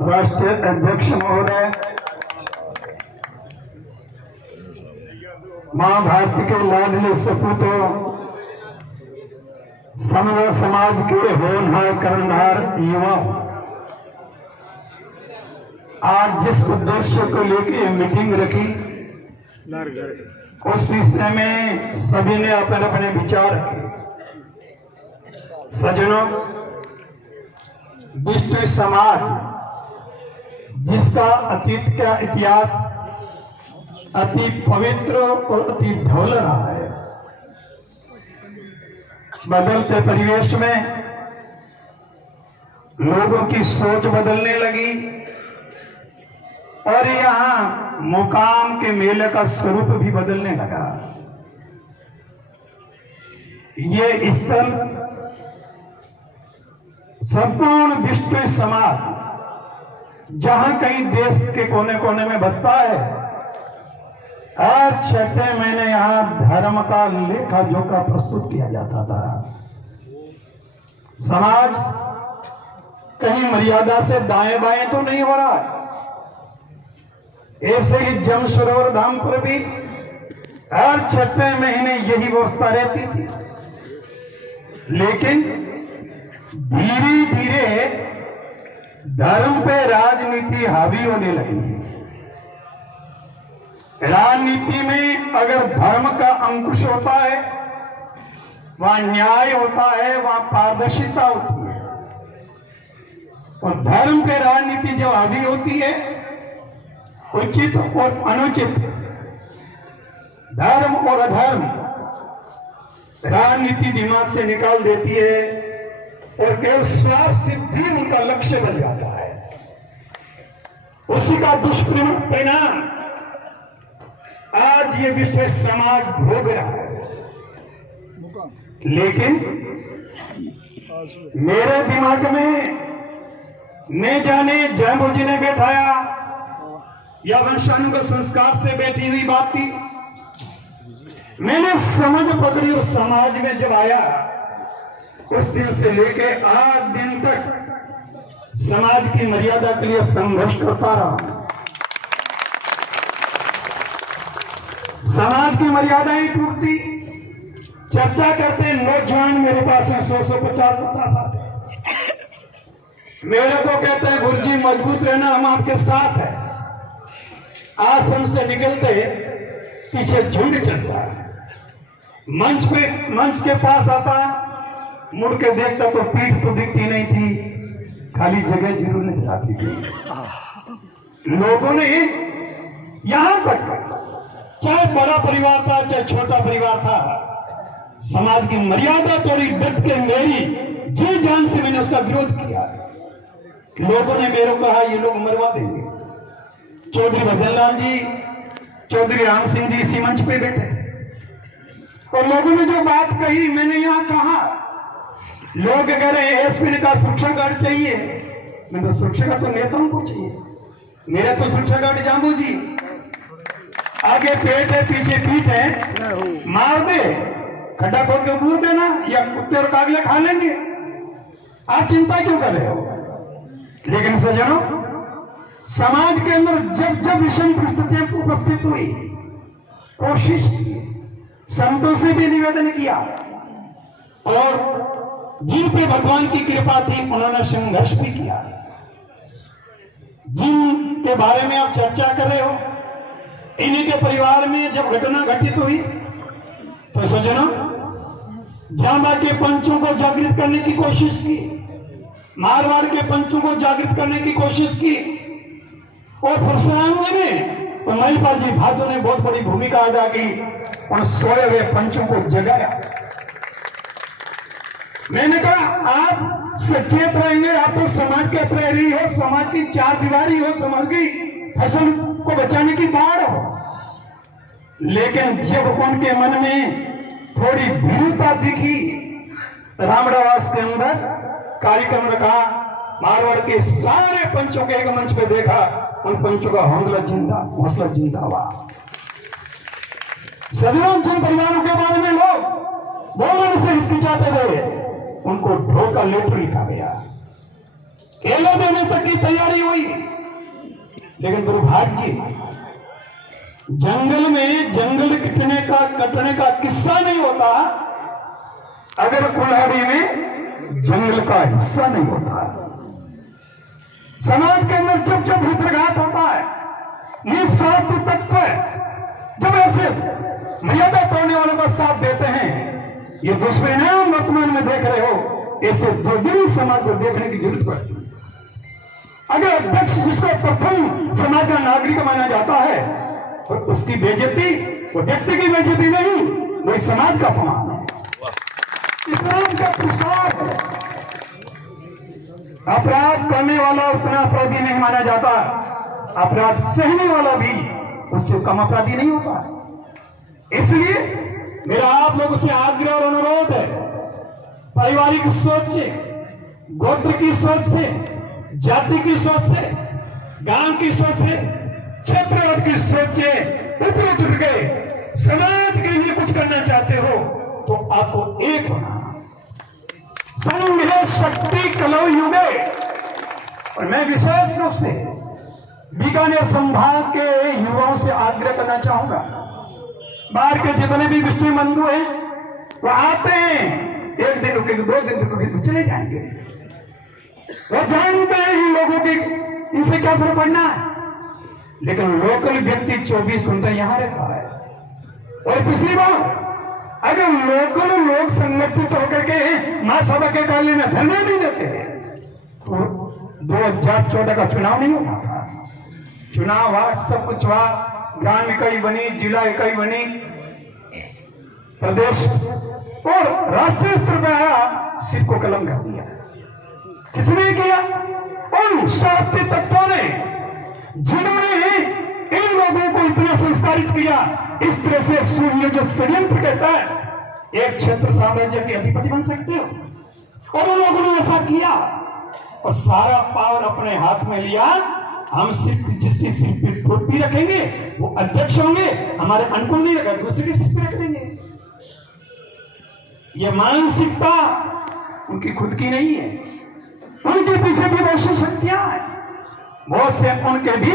राष्ट्रीय अध्यक्ष महोदय, मां भारती के लाडले सपूतों, समता समाज के होनहार कर्णधार युवा, आज जिस उद्देश्य को लेकर मीटिंग रखी उस विषय में सभी ने अपने अपने विचार रखे। सज्जनों, विश्व समाज जिसका अतीत का इतिहास अति पवित्र और अति धवल रहा है, बदलते परिवेश में लोगों की सोच बदलने लगी और यहाँ मुकाम के मेले का स्वरूप भी बदलने लगा। ये स्थल संपूर्ण विश्व समाज जहां कहीं देश के कोने कोने में बसता है, हर छठे महीने यहां धर्म का लेखा जोखा प्रस्तुत किया जाता था। समाज कहीं मर्यादा से दाएं बाएं तो नहीं हो रहा है। ऐसे ही जमसरोवर धाम पर भी हर छठे महीने यही व्यवस्था रहती थी, लेकिन धीरे धीरे धर्म पे राजनीति हावी होने लगी। राजनीति में अगर धर्म का अंकुश होता है, वहां न्याय होता है, वहां पारदर्शिता होती है। और धर्म पे राजनीति जब हावी होती है, उचित और अनुचित, धर्म और अधर्म राजनीति दिमाग से निकाल देती है और केवल स्वार्थ सिद्धि उनका लक्ष्य बन जाता है। उसी का दुष्परिणाम आज ये विश्व समाज भोग रहा है। लेकिन मेरे दिमाग में न जाने जयमू जी ने बैठाया या वंशाणु के संस्कार से बैठी हुई बात थी, मैंने समझ पकड़ी और समाज में जब आया उस दिन से लेके आज दिन तक समाज की मर्यादा के लिए संघर्ष करता रहा। समाज की मर्यादाएं टूटती, चर्चा करते नौजवान मेरे पास में 100-150 आते हैं, मेरे को कहते हैं गुरुजी मजबूत रहना, हम आपके साथ हैं। आश्रम से निकलते पीछे झुंड चलता है, मंच के पास आता, मुड़ के देखता तो पीठ तो दिखती नहीं थी, खाली जगह जरूर नजर आती थी। लोगों ने यहां तक, चाहे बड़ा परिवार था चाहे छोटा परिवार था, समाज की मर्यादा तोड़ी, डट के मेरी जी जान से मैंने उसका विरोध किया। लोगों ने मेरे को कहा ये लोग मरवा देंगे। चौधरी भजनलाल जी, चौधरी राम सिंह जी इसी मंच पे बैठे थे और लोगों ने जो बात कही, मैंने यहां कहा, लोग कह रहे हैं एसपी का सुरक्षा गार्ड चाहिए। मैं तो सुरक्षा गार्ड तो नेताओं को चाहिए, मेरे तो सुरक्षा गार्ड जामू जी। आगे पेट है, पीछे पीठ है, मार दे, खड्डा खोद के बूर देना या कुत्ते और कागले खा लेंगे। आप चिंता क्यों कर रहे हो? लेकिन सज्जनों, समाज के अंदर जब जब विषम परिस्थितियां उपस्थित हुई, कोशिश की, संतों से भी निवेदन किया और जिन पे भगवान की कृपा थी उन्होंने संघर्ष भी किया। जिन के बारे में आप चर्चा कर रहे हो, इन्हीं के परिवार में जब घटना घटित हुई तो सज्जनों, जांबा के पंचों को जागृत करने की कोशिश की, मारवाड़ के पंचों को जागृत करने की कोशिश की और परशुराम ने तो महिपाल जी भादो ने बहुत बड़ी भूमिका अदा की और सोए हुए पंचों को जगाया। मैंने कहा आप सचेत रहेंगे, आप तो समाज के प्रहरी हो, समाज की चार दीवारी हो, समाज की फसल को बचाने की बाढ़ हो। लेकिन जब उनके मन में थोड़ी भीरुता दिखी, रामड़ावास के अंदर कार्यक्रम रखा, मारवाड़ के सारे पंचों के एक मंच पे देखा, उन पंचों का हौसला जिंदा हुआ। सदियों जिन परिवारों के बारे में लोग बोलने से हिचकिचाते थे, उनको ढोका लेटर लिखा गया। केले देने तक तक की तैयारी हुई, लेकिन दुर्भाग्य जंगल में जंगल कटने का किस्सा नहीं होता अगर कुल्हाड़ी में जंगल का हिस्सा नहीं होता। समाज के अंदर जब जब हितघात होता है, निस्वार्थ तत्व जब ऐसे मर्यादा तोड़ने वालों का साथ देते हैं, ये दुष्परिणाम वर्तमान में देख रहे हो, ऐसे दुर्दिन समाज को देखने की जरूरत पड़ती है। अगर अध्यक्ष जिसको प्रथम समाज का नागरिक माना जाता है, तो उसकी बेइज्जती वो व्यक्ति की बेइज्जती नहीं, वो इस समाज का अपमान है, इस समाज का पुरस्कार है। अपराध करने वाला उतना अपराधी नहीं माना जाता, अपराध सहने वाला भी उससे कम अपराधी नहीं होता। इसलिए मेरा आप लोगों से आग्रह और अनुरोध है, पारिवारिक सोच से, गोत्र की सोच से, जाति की सोच से, गांव की सोच से, क्षेत्रवाद की सोच से ऊपर उठ गए समाज के लिए कुछ करना चाहते हो तो आपको एक होना। संघ शक्ति कलौ युगे। और मैं विशेष रूप से बीकानेर संभाग के युवाओं से आग्रह करना चाहूंगा, बाहर के जितने भी विष्णु बंधु हैं वो आते हैं, एक दिन रुकेंगे, 2 दिन रुकेंगे, चले जाएंगे। वो जानते हैं इन लोगों की इनसे क्या फर्क पड़ना है, लेकिन लोकल व्यक्ति 24 घंटे यहां रहता है। और पिछली बार अगर लोकल लोग संगठित होकर के महासभा के कार्यालय में धरना नहीं देते तो 2014 का चुनाव नहीं होता था। चुनाव हुआ, सब कुछ हुआ, ग्राम इकाई बनी, जिला इकाई बनी, प्रदेश और राष्ट्रीय स्तर पर आया, सिर को कलम कर दिया। किसने किया? उन स्वार्थी तत्वों ने जिन्होंने इन लोगों को इतना संस्कारित किया। इस तरह से सुनियोजित षड्यंत्र कहता है एक क्षेत्र साम्राज्य के अधिपति बन सकते हो, और उन लोगों ने ऐसा किया और सारा पावर अपने हाथ में लिया। हम सिर्फ जिसके सिर पे टोपी रखेंगे वो अध्यक्ष होंगे, हमारे अनुकूल नहीं रखा, दूसरे के सिर पे रख देंगे। ये मानसिकता उनकी खुद की नहीं है, उनके पीछे भी बहुत सी शक्तियां हैं, बहुत से उनके भी